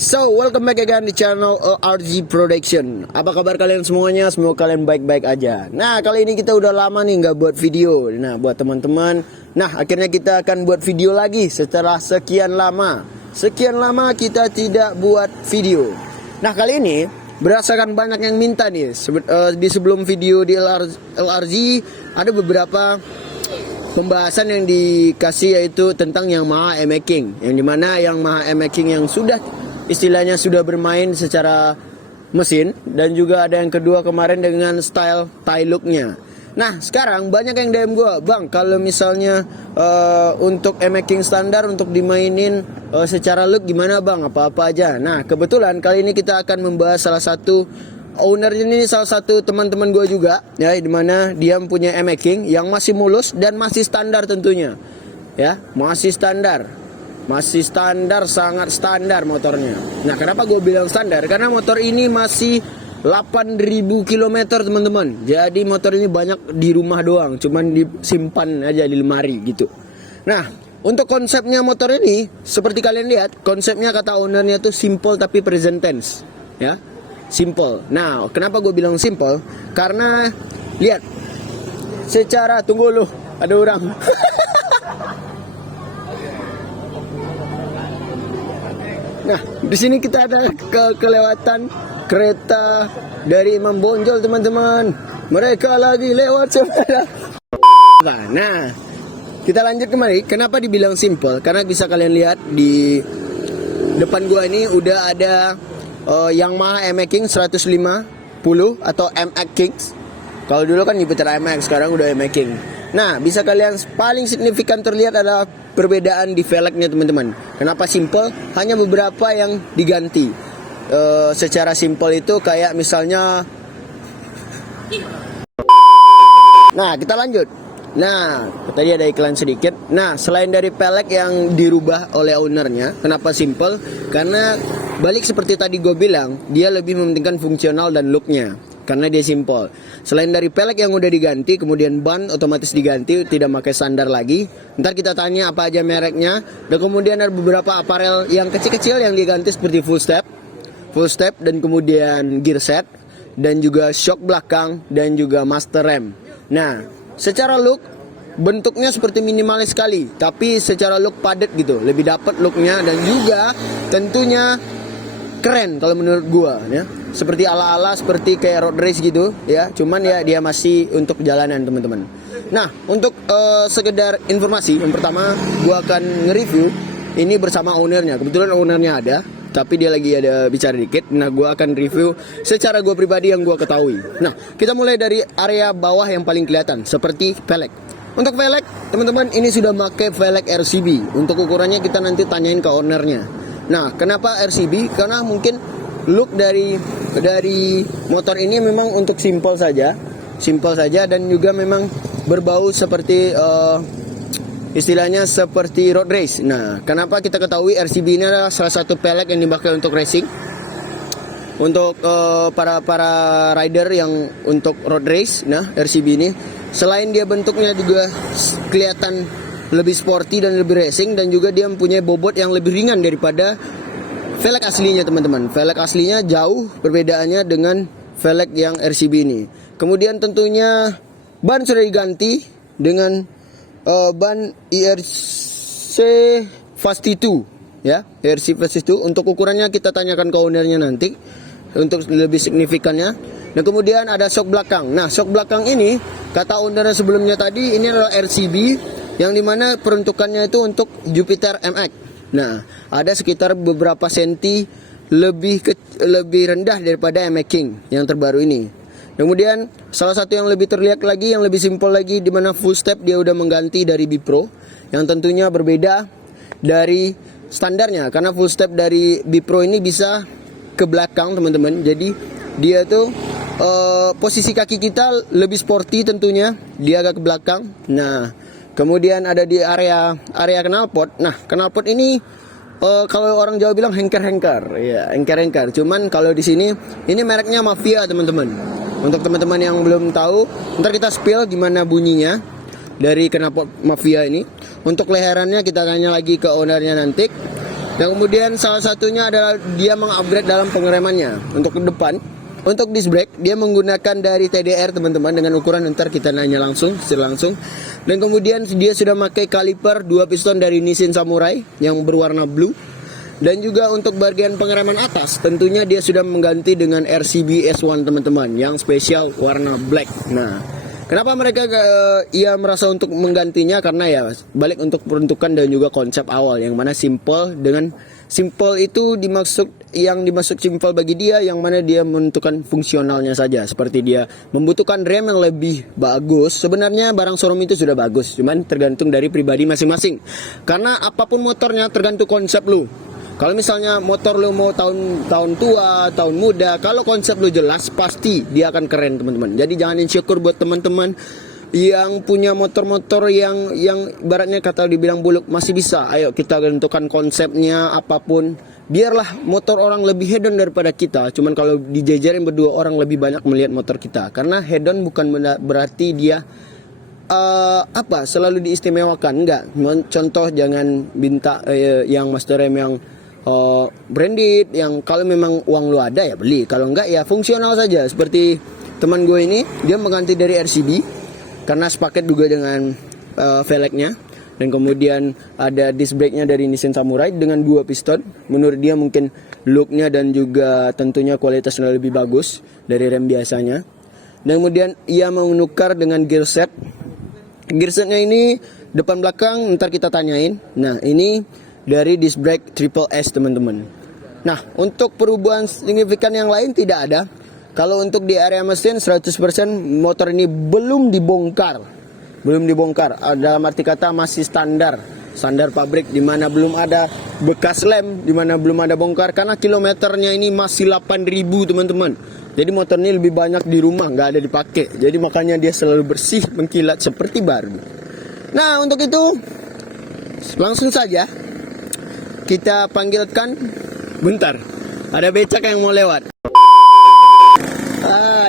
So welcome back again di channel RG Production. Apa kabar kalian semuanya? Semoga kalian baik-baik aja. Nah, kali ini kita udah lama nih nggak buat video. Nah, buat teman-teman, akhirnya kita akan buat video lagi setelah sekian lama. Sekian lama kita tidak buat video. Nah, kali ini berdasarkan banyak yang minta nih. Di sebelum video di LRG ada beberapa pembahasan yang dikasih, yaitu tentang Yamaha M-Making, yang dimana Yamaha M-Making yang sudah istilahnya sudah bermain secara mesin, dan juga ada yang kedua kemarin dengan style tie looknya. Nah, sekarang banyak yang DM gue, bang, kalau misalnya untuk M-Making standar untuk dimainin secara look gimana bang, apa-apa aja. Nah, kebetulan kali ini kita akan membahas salah satu ownernya, ini salah satu teman-teman gue juga, ya, dimana dia punya M-Making yang masih mulus dan masih standar tentunya, ya, masih standar, sangat standar motornya. Nah, kenapa gue bilang standar? Karena motor ini masih 8.000 km teman-teman. Jadi motor ini banyak di rumah doang, cuman disimpan aja di lemari gitu. Nah, untuk konsepnya motor ini, seperti kalian lihat, konsepnya kata ownernya tuh simple tapi present tense, ya. Simple. Nah, kenapa gue bilang simple? Karena lihat, secara tunggu loh, ada orang. Nah, di sini kita ada kelewatan kereta dari Imam Bonjol, teman-teman. Mereka lagi lewat sepeda. Nah, kita lanjut kembali. Kenapa dibilang simple? Karena bisa kalian lihat di depan gua ini udah ada Yamaha M-Making 150 atau MX Kings. Kalau dulu kan Jupiter MX, sekarang udah M-Making. Nah, bisa kalian paling signifikan terlihat adalah perbedaan di velgnya, teman-teman. Kenapa simple? Hanya beberapa yang diganti. Secara simple itu kayak misalnya. Nah, kita lanjut. Nah, tadi ada iklan sedikit. Nah, selain dari pelek yang dirubah oleh ownernya, kenapa simple? Karena balik seperti tadi gue bilang, dia lebih mementingkan fungsional dan looknya, karena dia simple. Selain dari pelek yang udah diganti, kemudian ban otomatis diganti, tidak pakai standar lagi. Ntar kita tanya apa aja mereknya. Dan kemudian ada beberapa aparel yang kecil-kecil yang diganti seperti full step, dan kemudian gear set, dan juga shock belakang, dan juga master rem. Nah, secara look, bentuknya seperti minimalis sekali, tapi secara look padat gitu, lebih dapat looknya, dan juga tentunya keren kalau menurut gua, ya. Seperti ala-ala seperti kayak road race gitu, ya. Cuman ya dia masih untuk jalanan, teman-teman. Nah, untuk sekedar informasi, yang pertama gua akan nge-review ini bersama ownernya. Kebetulan ownernya ada, tapi dia lagi ada bicara dikit. Nah, gue akan review secara gue pribadi yang gue ketahui. Nah, kita mulai dari area bawah yang paling kelihatan, seperti velg. Untuk velg, teman-teman, ini sudah pakai velg RCB. Untuk ukurannya kita nanti tanyain ke ownernya. Nah, kenapa RCB? Karena mungkin look dari motor ini memang untuk simple saja, dan juga memang berbau seperti istilahnya seperti road race. Nah, kenapa kita ketahui RCB ini adalah salah satu pelek yang dipakai untuk racing, untuk para rider yang untuk road race. Nah, RCB ini selain dia bentuknya juga kelihatan lebih sporty dan lebih racing, dan juga dia mempunyai bobot yang lebih ringan daripada velg aslinya, teman-teman. Velg aslinya jauh perbedaannya dengan velg yang RCB ini. Kemudian tentunya ban sudah diganti dengan ban IRC Fast 2, ya, IRC Fast 2. Untuk ukurannya kita tanyakan ke ownernya nanti untuk lebih signifikannya. Dan kemudian ada shock belakang. Nah, shock belakang ini kata ownernya sebelumnya tadi, ini adalah RCB, yang dimana peruntukannya itu untuk Jupiter MX. Nah, ada sekitar beberapa senti lebih rendah daripada M-Making yang terbaru ini. Kemudian salah satu yang lebih terlihat lagi, yang lebih simpel lagi, di mana full step dia udah mengganti dari Bipro, yang tentunya berbeda dari standarnya, karena full step dari Bipro ini bisa ke belakang, teman-teman. Jadi dia tuh posisi kaki kita lebih sporty tentunya, dia agak ke belakang. Nah, kemudian ada di area knalpot. Nah, knalpot ini kalau orang Jawa bilang hengker-hengker, ya, hengker-hengker. Cuman kalau di sini ini mereknya Mafia, teman-teman. Untuk teman-teman yang belum tahu, ntar kita spill gimana bunyinya dari knalpot Mafia ini. Untuk leherannya kita tanya lagi ke ownernya nanti. Dan kemudian salah satunya adalah dia mengupgrade dalam pengeremannya. Untuk ke depan, untuk disc brake dia menggunakan dari TDR teman-teman, dengan ukuran ntar kita nanya langsung, secara langsung. Dan kemudian dia sudah memakai kaliper 2 piston dari Nissin Samurai yang berwarna blue. Dan juga untuk bagian pengereman atas tentunya dia sudah mengganti dengan RCB S1 teman-teman, yang spesial warna black. Nah, kenapa mereka ia merasa untuk menggantinya? Karena ya balik untuk peruntukan dan juga konsep awal, yang mana simple. Dengan simple itu yang dimaksud simple bagi dia, yang mana dia menentukan fungsionalnya saja. Seperti dia membutuhkan rem yang lebih bagus. Sebenarnya barang showroom itu sudah bagus, cuman tergantung dari pribadi masing-masing. Karena apapun motornya tergantung konsep lu. Kalau misalnya motor lu mau tahun tua, tahun muda, kalau konsep lu jelas pasti dia akan keren teman-teman. Jadi jangan insecure buat teman-teman yang punya motor-motor yang ibaratnya kata dibilang buluk, masih bisa. Ayo kita tentukan konsepnya apapun. Biarlah motor orang lebih hedon daripada kita. Cuman kalau dijajarin berdua, orang lebih banyak melihat motor kita. Karena hedon bukan berarti dia selalu diistimewakan. Enggak. Contoh jangan minta yang master rem yang branded, yang kalau memang uang lu ada ya beli, kalau enggak ya fungsional saja. Seperti teman gue ini, dia mengganti dari RCB karena sepaket juga dengan velgnya, dan kemudian ada disc brake-nya dari Nissin Samurai dengan 2 piston. Menurut dia mungkin look-nya dan juga tentunya kualitasnya lebih bagus dari rem biasanya. Dan kemudian ia menukar dengan gear set. Gear setnya ini depan belakang ntar kita tanyain. Nah, ini dari disc brake triple S teman-teman. Nah, untuk perubahan signifikan yang lain tidak ada. Kalau untuk di area mesin 100% motor ini belum dibongkar. Dalam arti kata masih standar pabrik, di mana belum ada bekas lem, di mana belum ada bongkar, karena kilometernya ini masih 8.000 teman-teman. Jadi motor ini lebih banyak di rumah, nggak ada dipakai. Jadi makanya dia selalu bersih, mengkilat seperti baru. Nah, untuk itu langsung saja kita panggilkan. Bentar, ada becak yang mau lewat.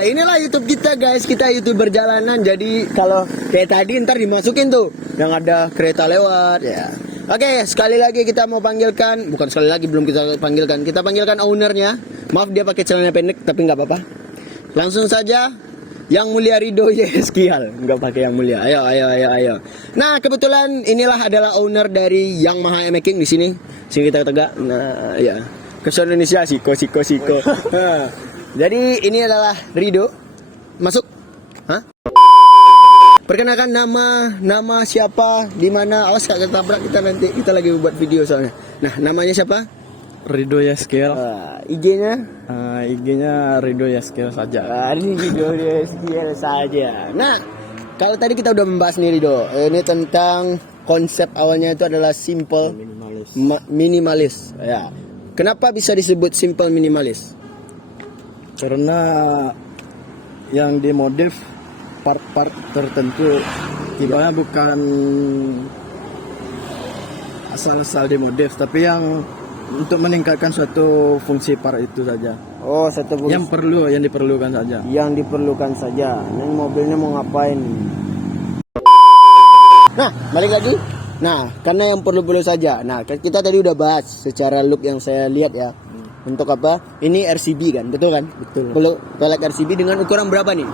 Inilah YouTube kita guys, kita YouTube berjalanan. Jadi kalau kayak tadi ntar dimasukin tuh yang ada kereta lewat ya. Oke, sekali lagi kita mau panggilkan, bukan sekali lagi, belum kita panggilkan ownernya. Maaf dia pakai celana pendek tapi nggak apa-apa. Langsung saja, Yang Mulia Rido Yeskial, nggak pakai Yang Mulia. Ayo. Nah, kebetulan inilah adalah owner dari Yang Maha Making di sini. Sini kita tegak. Nah, ya. Ke Indonesia siko. Nah, jadi ini adalah Rido. Masuk. Hah? Perkenalkan nama siapa, di mana? Awas kagak tabrak kita nanti. Kita lagi buat video soalnya. Nah, namanya siapa? Rido Yeskiel. IG-nya? IG-nya Rido Yeskiel saja. Rido Yeskiel saja. Nah, kalau tadi kita udah membahas nih Rido, ini tentang konsep awalnya itu adalah simple minimalis. Ya. Kenapa bisa disebut simple minimalis? Karena yang dimodif part-part tertentu, tiba bukan asal-asal dimodif, tapi yang untuk meningkatkan suatu fungsi part itu saja. Oh, satu fungsi. Yang diperlukan saja. Yang diperlukan saja. Ini mobilnya mau ngapain? Nah, balik lagi. Nah, karena yang perlu-perlu saja. Nah, kita tadi udah bahas secara look yang saya lihat ya. Untuk apa? Ini RCB kan, betul kan? Betul. Pelek RCB dengan ukuran berapa nih?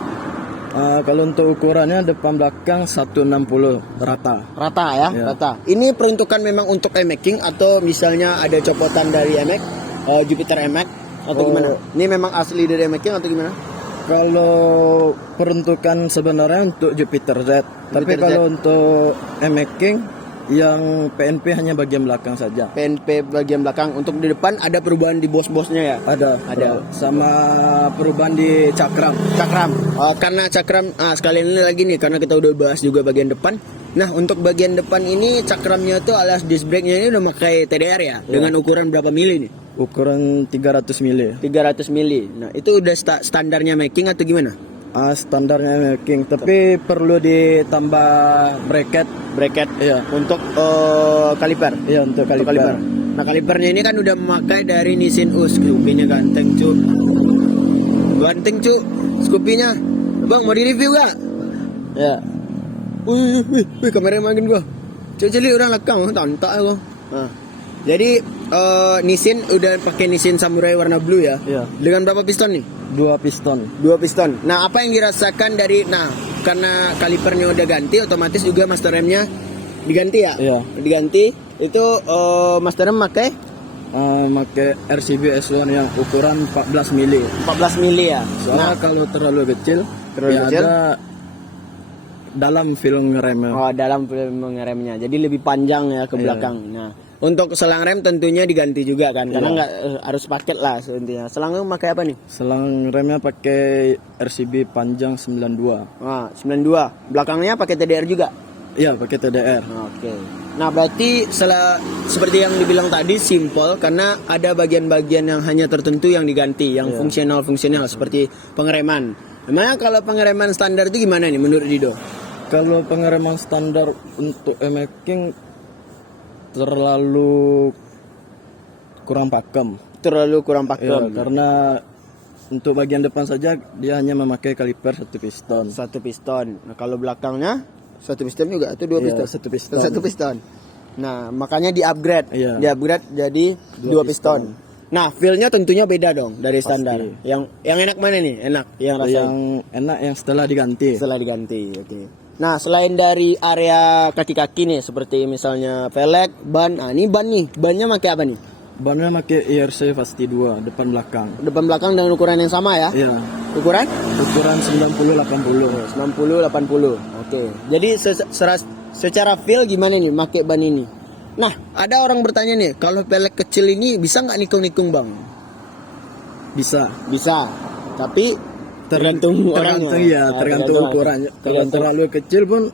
Kalau untuk ukurannya depan belakang 160 rata. Rata ya, Ya. rata. Ini peruntukan memang untuk e-making atau misalnya ada copotan dari e-mak, Jupiter e-mak atau gimana? Ini memang asli dari e-making atau gimana? Kalau peruntukan sebenarnya untuk Jupiter Z. Tapi Z. kalau untuk e-making yang PNP hanya bagian belakang saja. PNP bagian belakang. Untuk di depan ada perubahan di bos-bosnya ya? Ada. Sama perubahan di cakram. Karena cakram, sekalian ini lagi nih, karena kita udah bahas juga bagian depan. Nah, untuk bagian depan ini cakramnya tuh alias disc brake-nya ini udah pakai TDR ya? Dengan ukuran berapa mili nih? Ukuran 300 mili. 300 mili. Nah, itu udah standarnya making atau gimana? Standarnya making, tapi perlu ditambah bracket. Iya. Untuk kaliper. Iya, untuk kaliper. Nah, kalipernya ini kan udah memakai dari Nissin Scoopy-nya ganteng cu. Scoopy-nya. Bang, mau di-review gak? Ya. Wih, kamera makin gua. Celi orang lekang, tantak gua. Nah, jadi Nissin udah pakai Nissin Samurai warna blue ya. Iya. Dengan berapa piston nih? 2 piston. 2 piston. Nah, apa yang dirasakan dari karena kalipernya udah ganti, otomatis juga master remnya diganti ya? Iya. Diganti. Itu master rem pakai Pakai RCB S1 yang ukuran 14 mili. 14 mili ya. Soalnya kalau terlalu kecil, kecil? ada dalam film ngeremnya. Oh, dalam film ngeremnya. Jadi lebih panjang ya ke belakang. Nah, untuk selang rem tentunya diganti juga kan, karena nggak harus paket lah intinya. Selangnya pakai apa nih? Selang remnya pakai RCB panjang 92. Nah, 92. Belakangnya pakai TDR juga. Iya, pakai TDR. Oke. Nah, berarti seperti yang dibilang tadi simple karena ada bagian-bagian yang hanya tertentu yang diganti, yang fungsional seperti pengereman. Memangnya kalau pengereman standar itu gimana nih menurut Dido? Kalau pengereman standar untuk e-making terlalu kurang pakem. Terlalu kurang Ya, pakem. karena untuk bagian depan saja dia hanya memakai kaliper 1 piston. Satu piston. Nah, kalau belakangnya satu piston juga atau 2 Iya, piston? 1 piston. Satu piston. Nah, makanya di-upgrade. Iya. Di-upgrade jadi 2 piston. Nah, feel-nya tentunya beda dong dari standar. Pasti. Yang enak mana nih? Enak yang rasanya Yang enak yang setelah diganti. setelah diganti. Oke. Nah, selain dari area kaki-kaki nih seperti misalnya velg, ban. Nah, ini ban nih. Bannya pakai apa nih? Bannya pakai IRC Fasti 2 depan belakang. Depan belakang dengan ukuran yang sama ya? Iya. Ukuran? Ukuran 90-80. 90-80. Oke. Jadi secara feel gimana nih pakai ban ini? Nah, ada orang bertanya nih, kalau pelek kecil ini bisa nggak nikung-nikung bang? Bisa. Bisa. Tapi tergantung orangnya. Iya, tergantung ukurannya. Kalau terlalu kecil pun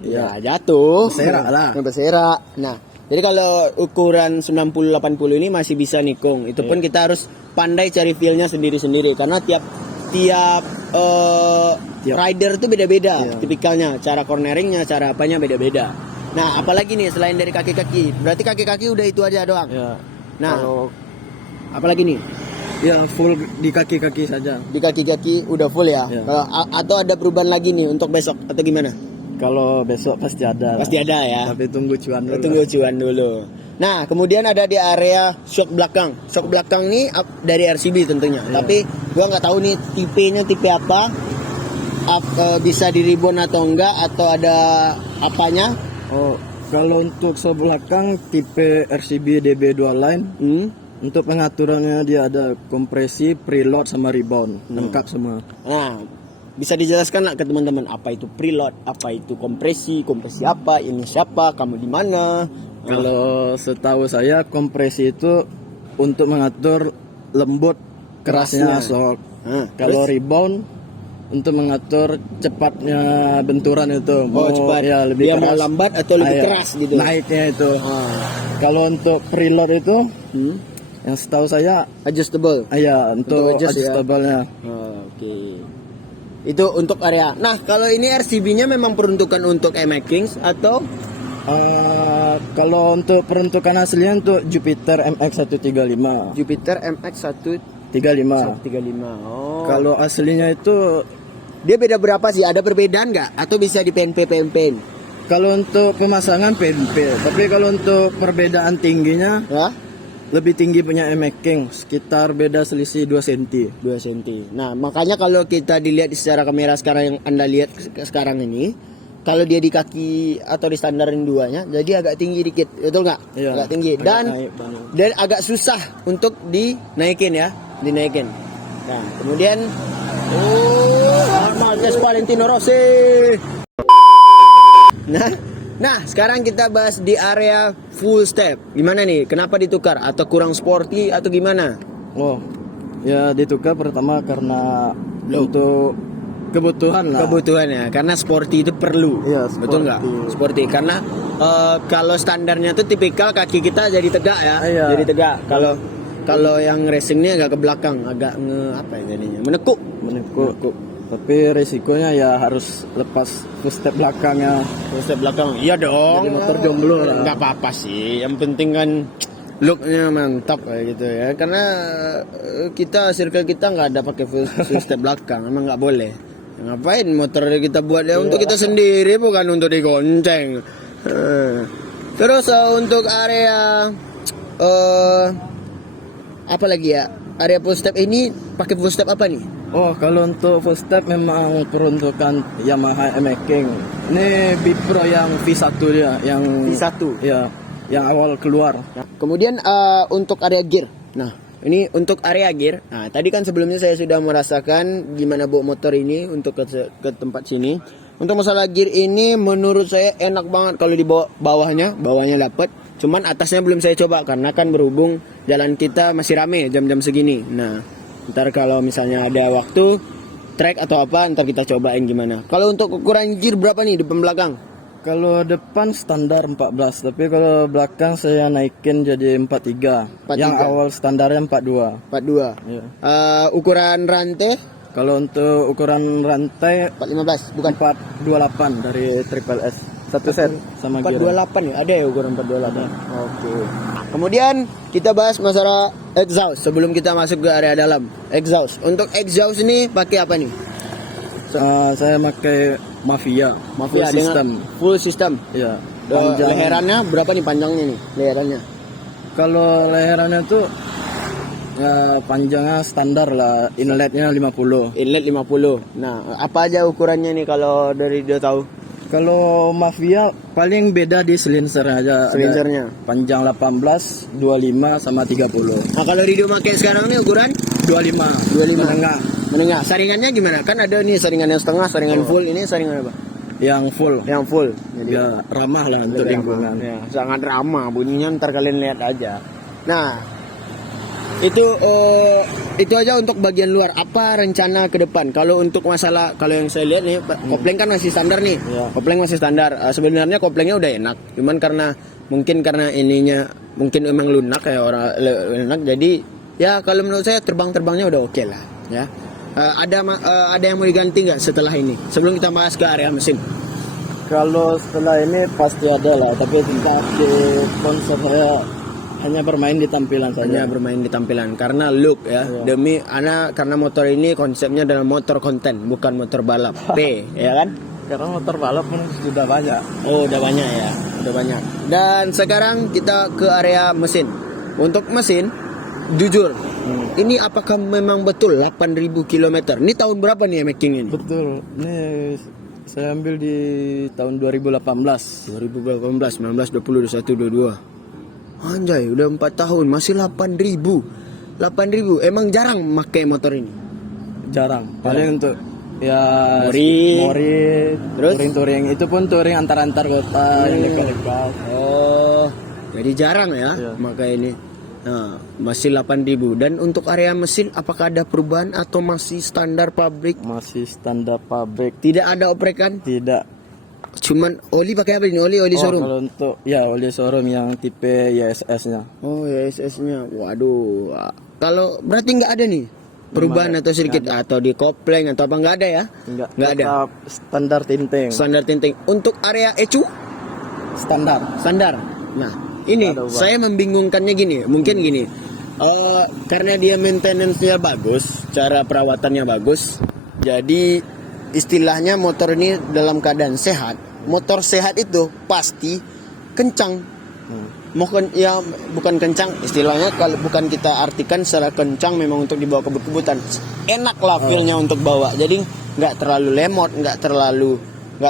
Ya jatuh. Berserak lah. Berserak. Nah, jadi kalau ukuran 90-80 ini masih bisa nikung. Itu pun kita harus pandai cari feel-nya sendiri-sendiri karena tiap rider itu beda-beda tipikalnya, cara corneringnya, cara apanya beda-beda. Nah, apalagi nih selain dari kaki-kaki? Berarti kaki-kaki udah itu aja doang. ya. Nah, Kalau apalagi nih? ya full di kaki-kaki saja. Di kaki-kaki udah full ya. Ya. Kalau atau ada perubahan lagi nih untuk besok atau gimana? Kalau besok pasti ada. Pasti ada ya. Tapi tunggu cuan dulu. Tunggu cuan dulu. Nah, kemudian ada di area shock belakang. Shock belakang nih dari RCB tentunya. Ya. Tapi gua nggak tahu nih tipenya tipe apa. Bisa di ribbon atau enggak atau ada apanya? Oh, kalau untuk shock belakang tipe RCB DB Dual Line, untuk pengaturannya dia ada kompresi, preload sama rebound, lengkap semua. Nah, bisa dijelaskan nggak ke teman-teman apa itu preload, apa itu kompresi apa, ini siapa, kamu di mana? Kalau setahu saya kompresi itu untuk mengatur lembut kerasnya shock. Kalau rebound untuk mengatur cepatnya benturan itu. Cepat. Ya, lebih dia keras. mau lambat atau lebih keras gitu. Naiknya itu. Kalau untuk preload itu yang setahu saya Adjustable. untuk adjust ya. adjustable-nya. Oke. Itu untuk area. Nah, kalau ini RCB-nya memang peruntukan untuk e-makings atau Kalau untuk peruntukan aslinya untuk Jupiter MX135. Jupiter MX135. 35. Oh. Kalau aslinya itu Dia beda berapa sih? Ada perbedaan nggak? Atau bisa di PNP? kalau untuk pemasangan PNP, tapi kalau untuk perbedaan tingginya Ya? lebih tinggi punya e-making, sekitar beda selisih 2 cm. 2 cm. Nah, makanya kalau kita dilihat secara kamera sekarang yang Anda lihat sekarang ini, kalau dia di kaki atau di standarin duanya, jadi agak tinggi dikit, betul nggak? Iya, agak tinggi agak dan naik banget. dan agak susah untuk dinaikin ya, dinaikin. Nah, kemudian Marquez Valentino Rossi. Nah, sekarang kita bahas di area full step. Gimana nih? Kenapa ditukar? Atau kurang sporty atau gimana? Oh, ya ditukar pertama karena untuk kebutuhan lah. Kebutuhan ya, karena sporty itu perlu. Iya, betul nggak? Sporty karena kalau standarnya tuh tipikal kaki kita jadi tegak ya, Iya. jadi tegak. Kalau yang racingnya agak ke belakang, agak apa ya jadinya? Menekuk. Tapi resikonya ya harus lepas full step belakangnya. Full step belakang. Iya dong. Jadi motor jomblo lah. Nggak apa-apa sih. Yang penting kan looknya mantap kayak gitu ya. Karena circle kita nggak ada pakai full step belakang. Emang nggak boleh. Ngapain motor kita buat ya untuk kita sendiri, bukan untuk digonceng. Terus untuk area apa lagi ya? Area full step ini pakai full step apa nih? Oh, kalau untuk full step memang peruntukan Yamaha MX King. Ini Bipro yang V1 dia, yang V1. ya, yang awal keluar. Kemudian untuk area gear. Nah, ini untuk area gear. Nah, tadi kan sebelumnya saya sudah merasakan gimana bawa motor ini untuk ke tempat sini. Untuk masalah gear ini menurut saya enak banget kalau dibawa bawahnya dapat. Cuman atasnya belum saya coba karena kan berhubung jalan kita masih rame jam-jam segini. Nah, ntar kalau misalnya ada waktu track atau apa ntar kita cobain gimana. Kalau untuk ukuran gear berapa nih depan belakang? Kalau depan standar 14, tapi kalau belakang saya naikin jadi 43. 43. Yang awal standarnya 42. 42. Iya. Ukuran rantai Kalau untuk ukuran rantai 415 bukan 428 dari Triple S. Satu set sama gear. 428 ya? Ada ya ukuran 428. Oke. Kemudian kita bahas masalah exhaust sebelum kita masuk ke area dalam. Exhaust. Untuk exhaust ini pakai apa nih? Saya pakai Mafia full dengan system. Full system. Ya. Leherannya berapa nih panjangnya nih? Leherannya. Kalau leherannya tuh ya, panjangnya standar lah, inletnya 50. Inlet 50. Nah, apa aja ukurannya nih kalau dari dia tahu? Kalau Mafia paling beda di silinser aja. Ada Silinsernya. panjang 18, 25 sama 30. Nah, kalau Rido pakai sekarang nih ukuran 25. 25. Menengah. Menengah. Saringannya gimana? Kan ada nih saringan yang setengah, saringan full. Ini saringan apa? Yang full. Yang full. Jadi Ya ramah lah untuk lebih lingkungan. ramah. Ya, sangat ramah bunyinya, ntar kalian lihat aja. Nah, itu aja untuk bagian luar. Apa rencana ke depan? Kalau untuk masalah, kalau yang saya lihat nih, kopling kan masih standar nih. Ya. Kopling masih standar. Sebenarnya koplingnya udah enak. Cuman karena ininya mungkin memang lunak kayak orang lunak. Jadi ya kalau menurut saya terbangnya udah oke lah. Ya. Ada yang mau diganti nggak setelah ini? Sebelum kita bahas ke area mesin. Kalau setelah ini pasti ada lah, tapi tentang di konsep saya hanya bermain di tampilan saja. Hanya bermain di tampilan karena look ya. Iya. Karena motor ini konsepnya adalah motor konten, bukan motor balap. P, ya kan? Karena motor balap pun sudah banyak. Oh, udah banyak ya. Udah banyak. Dan sekarang kita ke area mesin. Untuk mesin, jujur, ini apakah memang betul 8.000 km? Ini tahun berapa nih Making ini? Betul. Ini saya ambil di tahun 2018. 2018, 19, 20, 21, 22. Anjay, udah 4 tahun masih 8.000. 8.000. Emang jarang pakai motor ini? Jarang. Paling untuk ya Mori. Terus? touring itu pun touring antar-antar kota yang dekat-dekat. Oh, jadi jarang ya Iya. pakai ini. Nah, masih 8.000. Dan untuk area mesin apakah ada perubahan atau masih standar pabrik? Masih standar pabrik. Tidak ada oprekan? Tidak. Cuman oli pakai apa ini? Oli showroom. Kalau untuk ya oli showroom yang tipe YSS-nya. Oh, ya SS-nya. Waduh. Kalau berarti nggak ada nih perubahan atau sedikit atau di kopling atau apa nggak ada ya? Enggak Nggak ada. tetap standar tinting. Standar tinting. Untuk area ECU standar. Nah, ini Ada ubah. saya membingungkannya gini. Mungkin gini. Karena dia maintenance-nya bagus, cara perawatannya bagus. Jadi istilahnya motor ini dalam keadaan sehat. Motor sehat itu pasti kencang. Bukan kencang istilahnya, kalau bukan kita artikan secara kencang memang untuk dibawa kebut-kebutan. Enak lah feel-nya untuk bawa. Jadi nggak terlalu lemot, nggak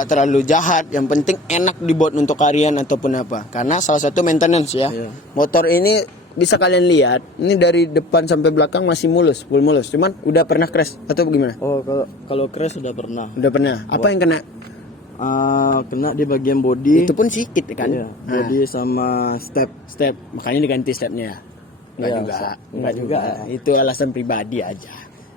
terlalu jahat. Yang penting enak dibuat untuk harian ataupun apa. Karena salah satu maintenance ya. Iya. Motor ini bisa kalian lihat, ini dari depan sampai belakang masih mulus, full mulus. Cuman udah pernah crash atau bagaimana? Oh, kalau crash sudah pernah. Udah pernah. Apa yang kena? Kena di bagian body. Itu pun sedikit kan? Iya, body sama step. Makanya diganti stepnya ya. Enggak Iya, juga. enggak Enggak juga. juga. Itu alasan pribadi aja.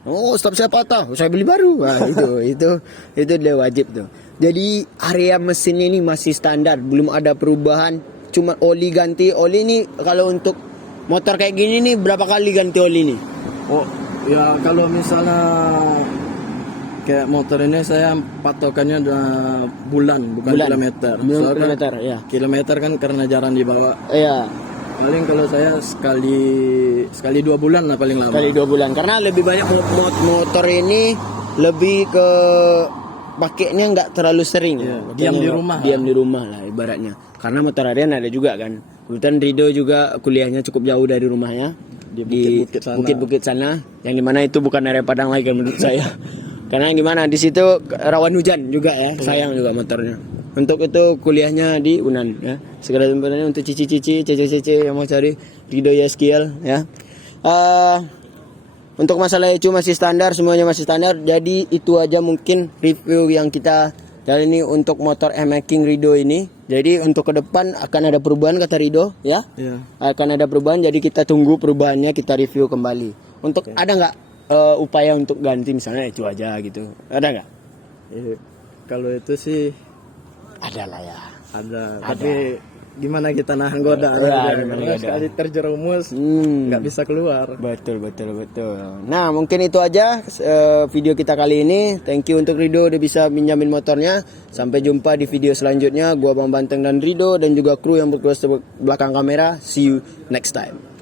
Oh, stop saya patah, saya beli baru. Wah, itu udah wajib tuh. Jadi area mesin ini masih standar, belum ada perubahan. Cuma oli ganti. Oli ini kalau untuk motor kayak gini nih berapa kali ganti oli nih? Oh, ya kalau misalnya kayak motor ini saya patokannya udah bulan, bukan Bulan. kilometer. Belum Soalnya kilometer, ya. Kilometer kan karena jarang dibawa. Iya, Paling kalau saya sekali 2 bulan lah paling lama. kali 2 bulan. Karena lebih banyak motor ini lebih ke pakainya nggak terlalu sering. Iya, Makanya diam di rumah. Diam di rumah lah ibaratnya. Karena motor harian ada juga kan. Kebetulan Rido juga kuliahnya cukup jauh dari rumahnya Di di bukit-bukit sana. bukit-bukit sana, yang dimana itu bukan area Padang lagi kan menurut saya. Karena yang dimana di situ rawan hujan juga ya, sayang juga motornya. Untuk itu kuliahnya di Unan ya. Segala sebenarnya untuk cici-cici, cece-cece yang mau cari Rido Yaskiel ya. Untuk masalah ECU masih standar, semuanya masih standar. Jadi itu aja mungkin review yang kita jalani untuk motor M-Making Rido ini. Jadi untuk ke depan akan ada perubahan kata Rido ya. Iya. Akan ada perubahan, jadi kita tunggu perubahannya, kita review kembali. Untuk ada nggak upaya untuk ganti misalnya ECU aja gitu? Ada nggak? Kalau itu sih Ada lah ya. ada. Tapi gimana kita nahan godaan? Ya, gimana godaan. Sekali terjerumus Hmm. nggak bisa keluar. Betul. Nah mungkin itu aja video kita kali ini. Thank you untuk Rido udah bisa minjamin motornya. Sampai jumpa di video selanjutnya. Gua Bang Banteng dan Rido dan juga kru yang bertugas di belakang kamera. See you next time.